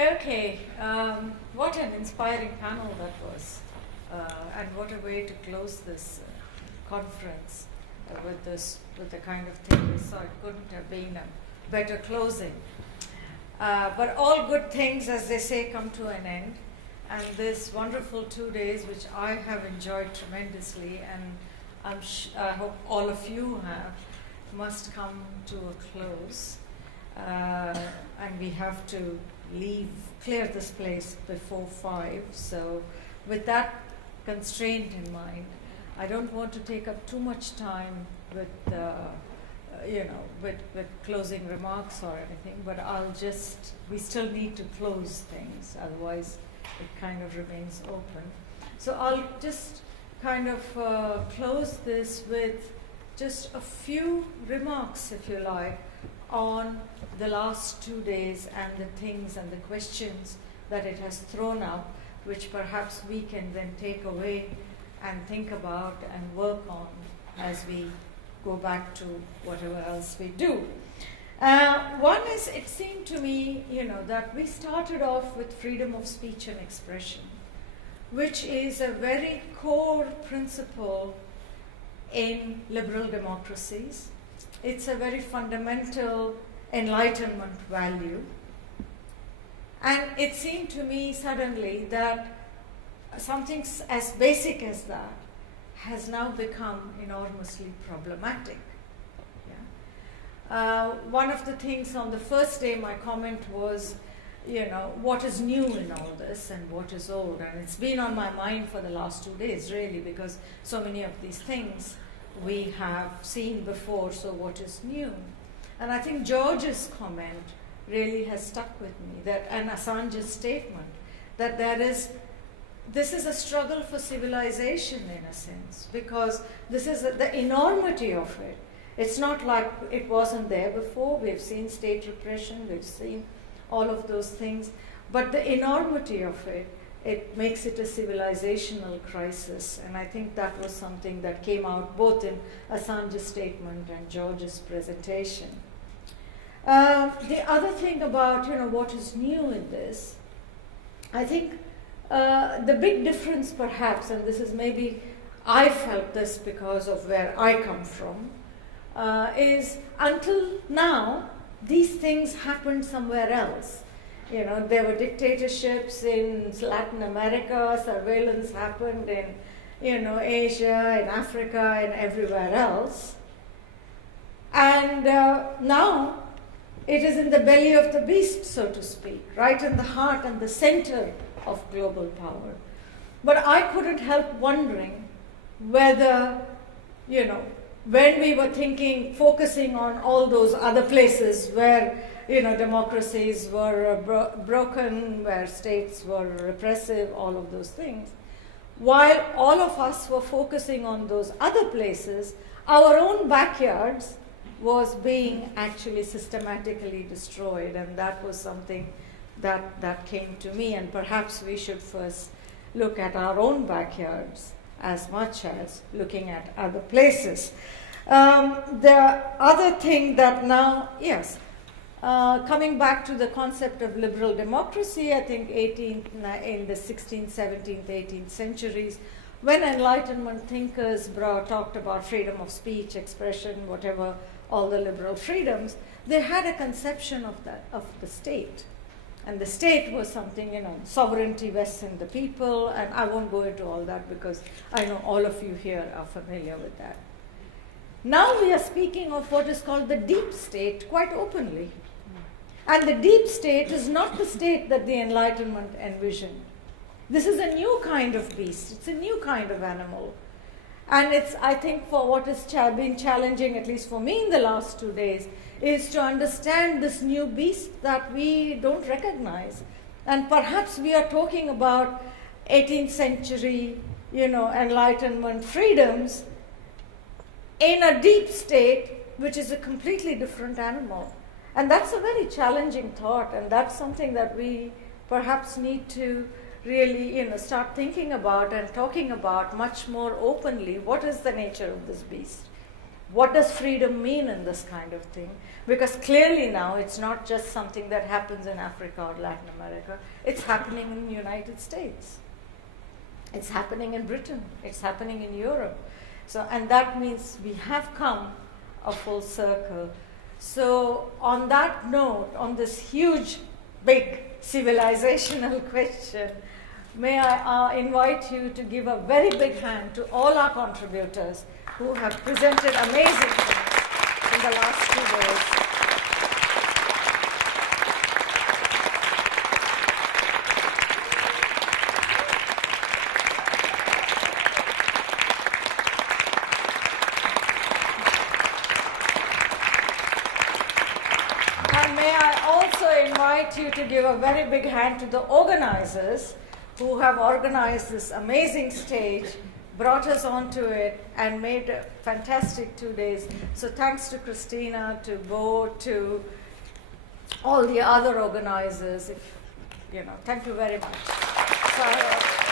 Okay, what an inspiring panel that was, and what a way to close this conference with the kind of thing we saw. It couldn't have been a better closing. But all good things, as they say, come to an end. And this wonderful 2 days, which I have enjoyed tremendously, and I hope all of you have, must come to a close. And we have to clear this place before 5. So with that constraint in mind, I don't want to take up too much time with with closing remarks or anything, but we still need to close things, otherwise it kind of remains open. So I'll just kind of close this with just a few remarks, if you like, on the last 2 days and the things and the questions that it has thrown up, which perhaps we can then take away and think about and work on as we go back to whatever else we do. One is, it seemed to me, that we started off with freedom of speech and expression, which is a very core principle in liberal democracies. It's a very fundamental Enlightenment value. And it seemed to me suddenly that something as basic as that has now become enormously problematic. One of the things on the first day, my comment was, what is new in all this and what is old? And it's been on my mind for the last 2 days, really, because so many of these things we have seen before, so what is new? And I think George's comment really has stuck with me, and Assange's statement, that this is a struggle for civilization in a sense, because this is the enormity of it. It's not like it wasn't there before. We've seen state repression, we've seen all of those things, but the enormity of it makes it a civilizational crisis. And I think that was something that came out both in Assange's statement and George's presentation. The other thing about what is new in this, I think the big difference perhaps, and this is maybe I felt this because of where I come from, is until now these things happened somewhere else. There were dictatorships in Latin America, surveillance happened in Asia, in Africa, and everywhere else. And now it is in the belly of the beast, so to speak, right in the heart and the center of global power. But I couldn't help wondering whether, when we were focusing on all those other places where, democracies were broken, where states were repressive, all of those things, while all of us were focusing on those other places, our own backyards was being actually systematically destroyed, and that was something that came to me. And perhaps we should first look at our own backyards as much as looking at other places. The other thing that now, coming back to the concept of liberal democracy, I think in the 16th, 17th, 18th centuries, when Enlightenment thinkers talked about freedom of speech, expression, whatever, all the liberal freedoms, they had a conception of the state. And the state was something, sovereignty vests in the people, and I won't go into all that because I know all of you here are familiar with that. Now we are speaking of what is called the deep state quite openly. And the deep state is not the state that the Enlightenment envisioned. This is a new kind of beast. It's a new kind of animal. And it's, I think, for what has been challenging, at least for me in the last 2 days, is to understand this new beast that we don't recognize. And perhaps we are talking about 18th century, Enlightenment freedoms in a deep state, which is a completely different animal. And that's a very challenging thought, and that's something that we perhaps need to really, start thinking about and talking about much more openly. What is the nature of this beast? what does freedom mean in this kind of thing? Because clearly now it's not just something that happens in Africa or Latin America, it's happening in the United States. It's happening in Britain, it's happening in Europe. So, and that means we have come a full circle. So on that note, on this huge, big civilizational question, may I invite you to give a very big hand to all our contributors who have presented amazing things in the last 2 days. And may I also invite you to give a very big hand to the organizers who have organized this amazing stage, brought us onto it, and made a fantastic 2 days. So thanks to Christina, to Bo, to all the other organizers. Thank you very much. So,